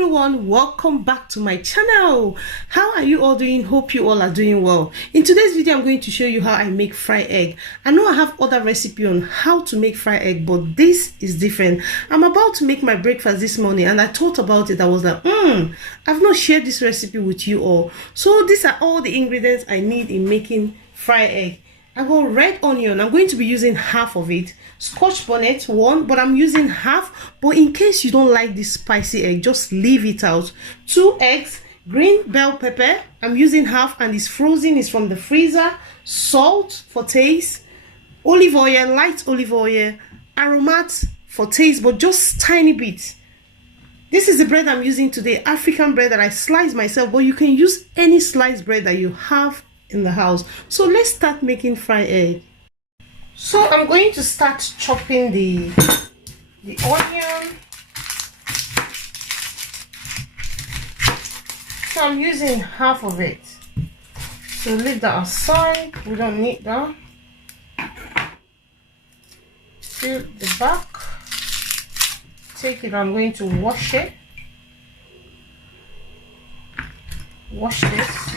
everyone, welcome back to my channel. How are you all doing? Hope you all are doing well. In today's video I'm going to show you how I make fried egg. I know I have other recipe on how to make fried egg, but this is different. I'm about to make my breakfast this morning and I thought about it. I was like, I've not shared this recipe with you all. So these are all the ingredients I need in making fried egg. I got red onion. I'm going to be using half of it. Scotch bonnet, one, but I'm using half. But in case you don't like this spicy egg, just leave it out. 2 eggs, green bell pepper. I'm using half and it's frozen. It's from the freezer. Salt for taste. Olive oil, light olive oil. Aromat for taste, but just tiny bit. This is the bread I'm using today, African bread that I sliced myself, but you can use any sliced bread that you have in the house. So let's start making fried egg. So I'm going to start chopping the onion. So I'm using half of it. So leave that aside. We don't need that. Fill the back. Take it. I'm going to wash it. Wash this.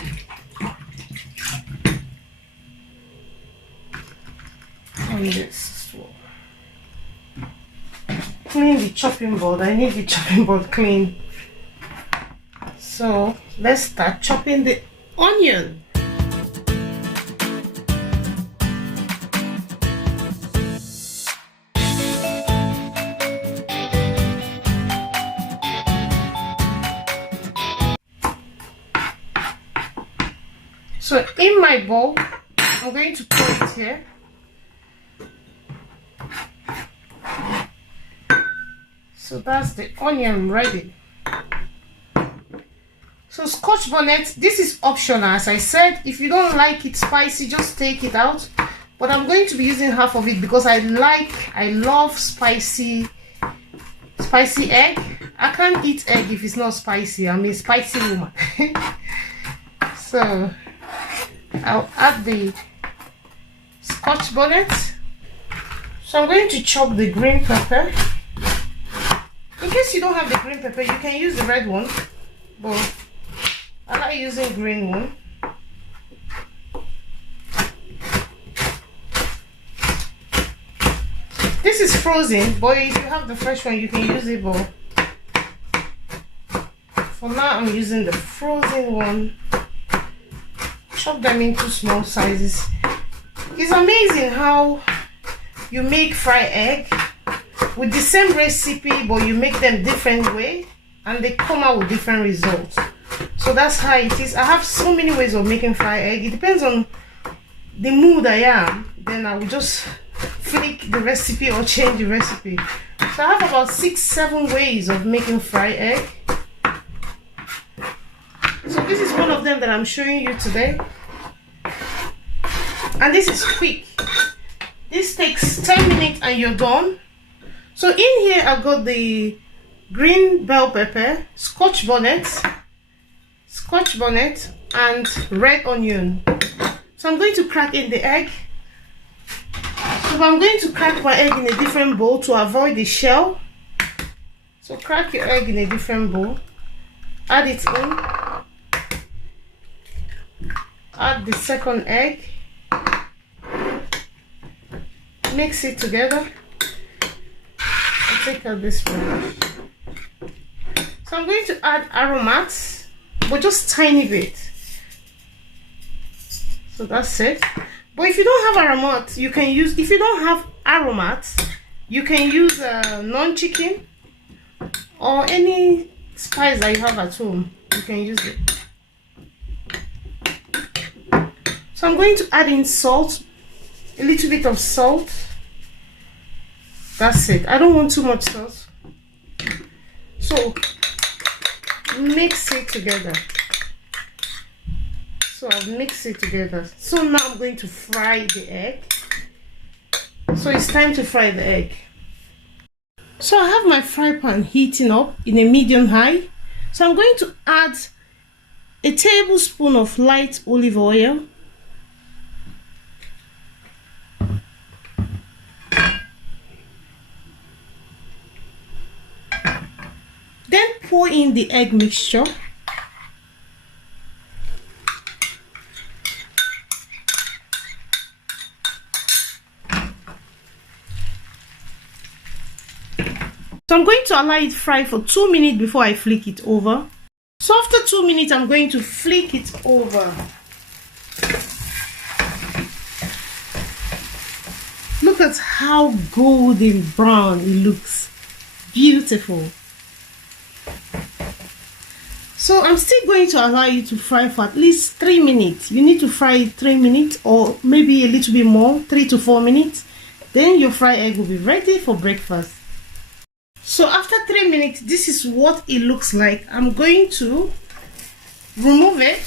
And this as well. Clean the chopping board. I need the chopping board clean. So let's start chopping the onion. So in my bowl, I'm going to pour it here. So that's the onion ready. So scotch bonnet, this is optional. As I said, if you don't like it spicy, just take it out. But I'm going to be using half of it because I love spicy egg. I can't eat egg if it's not spicy. I'm a spicy woman. So I'll add the scotch bonnet. So I'm going to chop the green pepper. In case you don't have the green pepper, you can use the red one, but I like using green one. This is frozen, but if you have the fresh one, you can use it, but for now I'm using the frozen one. Chop them into small sizes. It's amazing how you make fried egg with the same recipe, but you make them different way and they come out with different results. So that's how it is. I have so many ways of making fried egg. It depends on the mood I am, then I will just flick the recipe or change the recipe. So I have about 6-7 ways of making fried egg. So this is one of them that I'm showing you today, and this is quick. This takes 10 minutes and you're done. So in here I've got the green bell pepper, scotch bonnet, and red onion. So I'm going to crack in the egg. So I'm going to crack my egg in a different bowl to avoid the shell. So crack your egg in a different bowl. Add it in. Add the second egg. Mix it together. Take out this one. So I'm going to add aromats, but just tiny bit. So that's it. But if you don't have aromat, you can use, if you don't have aromats, you can use non-chicken or any spice that you have at home. You can use it. So I'm going to add in salt, a little bit of salt. That's it. I don't want too much sauce. So mix it together. So I've mixed it together. So now I'm going to fry the egg. So it's time to fry the egg. So I have my fry pan heating up in a medium high. So I'm going to add a tablespoon of light olive oil. Then pour in the egg mixture. So I'm going to allow it fry for 2 minutes before I flick it over. So after 2 minutes, I'm going to flick it over. Look at how golden brown it looks. Beautiful. So I'm still going to allow you to fry for at least 3 minutes. You need to fry it 3 minutes or maybe a little bit more, 3 to 4 minutes. Then your fried egg will be ready for breakfast. So after 3 minutes, this is what it looks like. I'm going to remove it.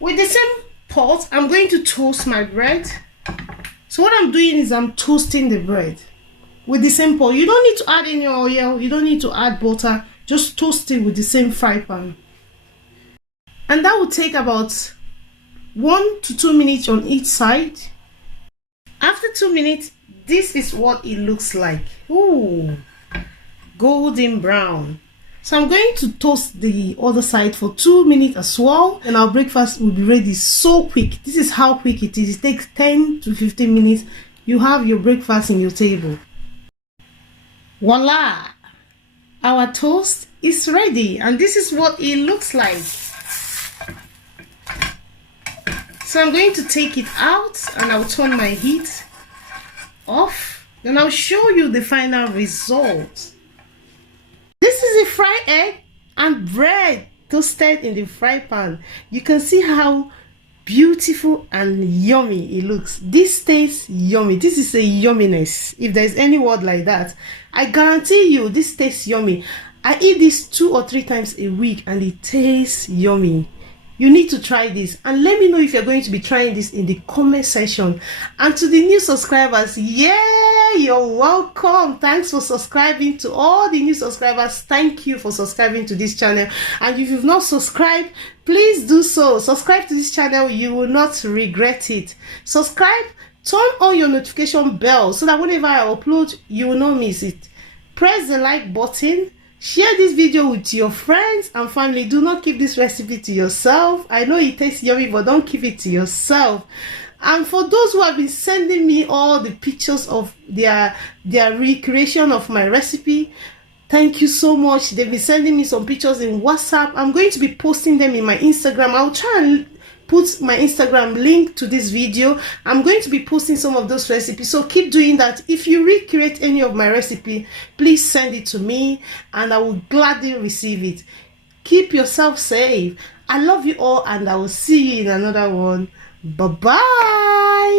With the same pot, I'm going to toast my bread. So what I'm doing is I'm toasting the bread with the same pot. You don't need to add any oil, you don't need to add butter. Just toast it with the same fry pan. And that will take about 1 to 2 minutes on each side. After 2 minutes, this is what it looks like. Ooh, golden brown. So I'm going to toast the other side for 2 minutes as well, and our breakfast will be ready so quick. This is how quick it is. It takes 10 to 15 minutes. You have your breakfast in your table. Voila! Our toast is ready, and this is what it looks like. So I'm going to take it out and I'll turn my heat off. Then I'll show you the final result. This is a fried egg and bread toasted in the fry pan. You can see how beautiful and yummy it looks. This tastes yummy. This is a yumminess, if there's any word like that. I guarantee you this tastes yummy. I eat this 2 or 3 times a week and it tastes yummy. You need to try this, and let me know if you're going to be trying this in the comment section. And to the new subscribers, yeah, you're welcome. Thanks for subscribing. To all the new subscribers, thank you for subscribing to this channel. And if you've not subscribed, please do so. Subscribe to this channel, you will not regret it. Subscribe, turn on your notification bell so that whenever I upload, you will not miss it. Press the like button. Share this video with your friends and family. Do not keep this recipe to yourself. I know it tastes yummy, but don't keep it to yourself. And for those who have been sending me all the pictures of their recreation of my recipe, thank you so much. They've been sending me some pictures in WhatsApp. I'm going to be posting them in my Instagram. I'll try and put my Instagram link to this video. I'm going to be posting some of those recipes, so keep doing that. If you recreate any of my recipe, please send it to me and I will gladly receive it. Keep yourself safe. I love you all, and I will see you in another one. Bye bye.